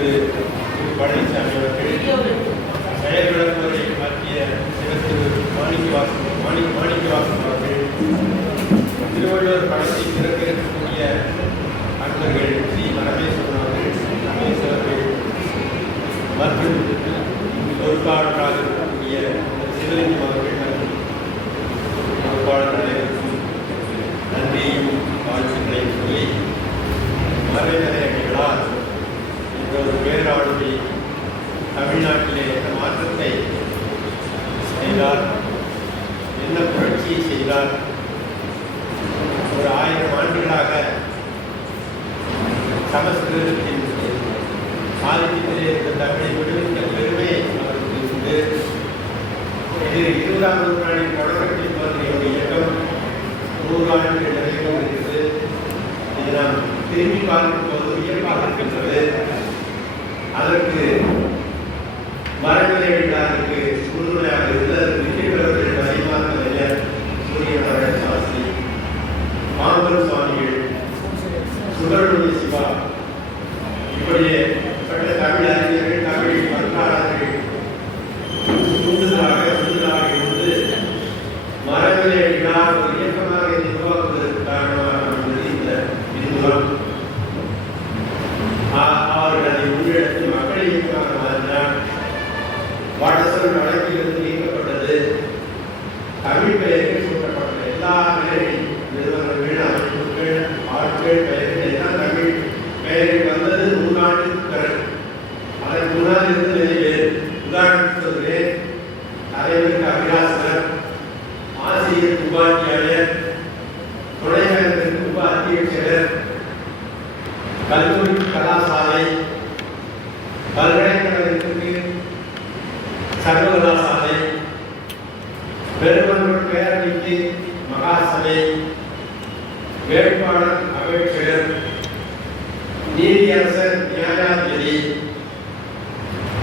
திரு பழனிசாமி அவர்கள் செயல்விளக்குவரை மாற்றிய சிவத்திரு மாணிக்கவாசன் மாணி மாணிக்கவாசன் அவர்கள் திருவள்ளுவர் படத்தை சமஸ்கிருதத்தின் சாதித்திலே இருந்த தமிழை விடுவித்த பெருமை அவருக்கு உண்டு. இது இருபதாம் நூற்றாண்டின் தொடக்கத்தில் தோன்றிய ஒரு இயக்கம் நூறாண்டு ஆண்டுகள் நிறைவு இருக்கிறது இது நாம் திரும்பி பார்க்கும்போது இயல்பாக இருக்கின்றது. அதற்கு மரநிலை விழாவுக்கு சுடர்மணி சிவா இப்படியே பட்ட தமிழ் அறிஞர்கள் தமிழ் பற்றாளர்கள் கூடுதலாக கூடுதலாக இருந்து மரங்களை விழா ஒரு இயக்கமாக இதை உருவாக்குவதற்கு காரணமாக அமைந்தது இந்த பின்புறம் அவர்கள் அதை முன்னெடுத்து மக்கள் இயக்கமாக மாறினார் வடசொல் வழக்கிலிருந்து நீக்கப்பட்டது. தமிழ் பெயர் பெயருக்கு வந்தது நூறாண்டுக்கு பிறகு. அதற்கு முன்னால் இருந்த நிலையில் உதாரணத்துக்கு சொல்கிறேன். தலைவருக்கு அபிலாசனர் ஆசிரியர் உபாத்தியாளர் துணைவேந்தருக்கு உப கல்லூரி கலாசாலை பல்கலைக்கழகத்திற்கு சர்வகலாசாலை பெருமன்றம் பேரணிக்கு மகாசபை வேட்பாளர் நீதியரசர் நியாயாதிபதி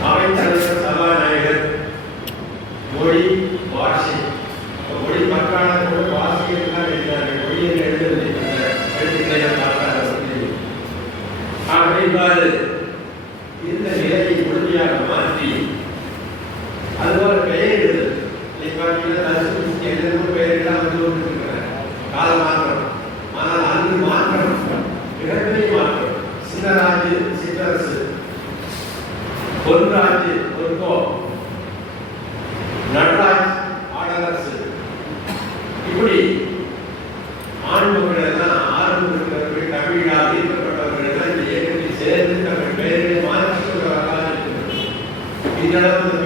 அவைத்தலைவர் சபாநாயகர் மொழி பாஷை. மொழி பற்றாளர் கூட பாஷையில் தான் எழுதினாங்க மொழியில் எழுதுவதை எழுத்துக்களை பார்த்தார் ஆகவே இவ்வாறு இந்த நிலையை முழுமையாக மாற்றி அதுபோல பெயரிடுதல். இன்னைக்கு பார்த்தீங்கன்னா தரிசனத்துக்கு வந்து கொண்டிருக்கிறார். கால சின்னராஜு சிற்றரசு. பொன்ராஜு பொன்கோ நடராஜ் ஆடரசு இப்படி ஆண்மக்கள் எல்லாம் ஆர்வம் தமிழாக இருக்கப்பட்டவர்கள் எல்லாம் இந்த இயக்கத்தில் சேர்ந்து தங்கள் பெயரை மாற்றிக்கொண்டு இருக்கிறது. இந்த அளவு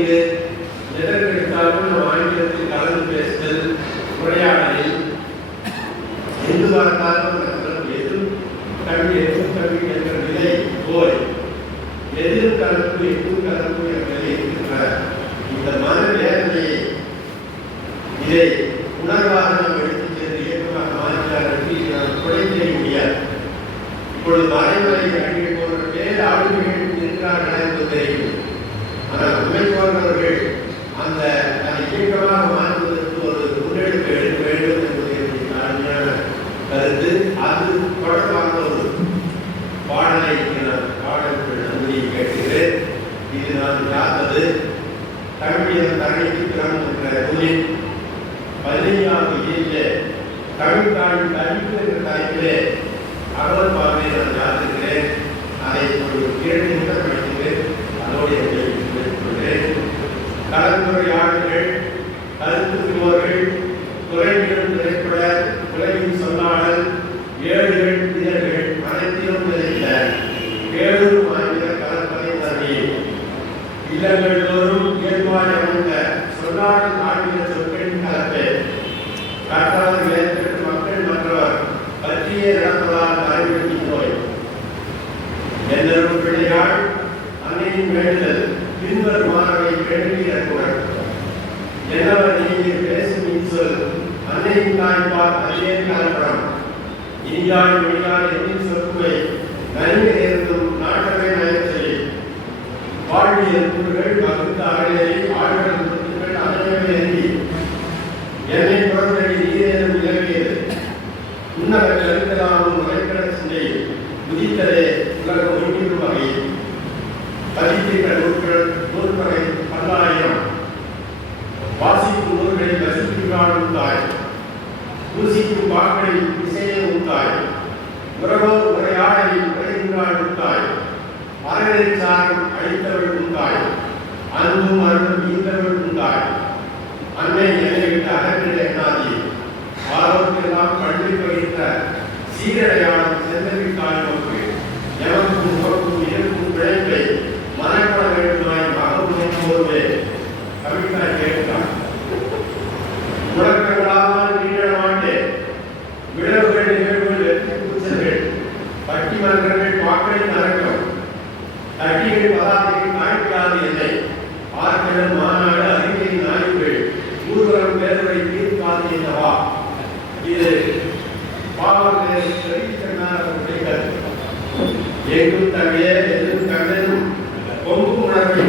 என்ன தீங்கு எதற்கெடுத்தாலும் நம் ஆங்கிலத்தில் கலந்து பேச தமிழின் என்ற நூலின் பதினைஞ்சாவது இயலிலே தமிழ் தாய் கல்வி என்ற தலைப்பிலே அகவல் பார்வை நான் யாத்திருக்கிறேன். அதை ஒரு இரண்டு நிமிடம் படிக்கிறேன் அதோடு என்னை கொள்கிறேன். கலந்துரையாடல்கள் கருத்து கூறுவர்கள் குறைகளும் திரைப்பட உலகின் சொல்லாடல் ஏடுகள் இதழ்கள் அனைத்திலும் நிறைந்த ஏழூர் வாய்ந்த கலப்பதை தனி இல்லங்கள் தோறும் இயல்பான என்னவர் நீங்கள் பேசும் இன்சொல் அன்னையின் தாய்ப்பால் அதே கலப்படம் இனியாள் மொழியாள் எண்ணின் சொற்குவை நன்மை இருந்தும் நாட்டமை நயச்செய் வாழ்வியல் கூறுகள் வகுத்த பூசிக்கும் பாக்களில் இசையை உண்டாய் உறவோர் உரையாடலில் உரைகின்றாள் உண்டாய் அறநிலை சாரம் அழித்தவள் உண்டாய். அன்பும் அருளும் ஈந்தவள் உண்டாய். அன்னை என்னை விட்டு அகற்றிட எண்ணாதி. ஆரோக்கியெல்லாம் கல்வி பகிர்ந்த சீரடையாளம் செந்தவி நோக்கு எவருக்கும் உறவுக்கும் இருக்கும் பிழைப்பை மறைப்பட வேண்டுமாய் மகமுனை போர்வே. கவிதா கேட்டான் உலக காரியவா இது பாவங்களை எங்கும் தமிழே எதுவும் தமிழும் கொங்கு உணர்வை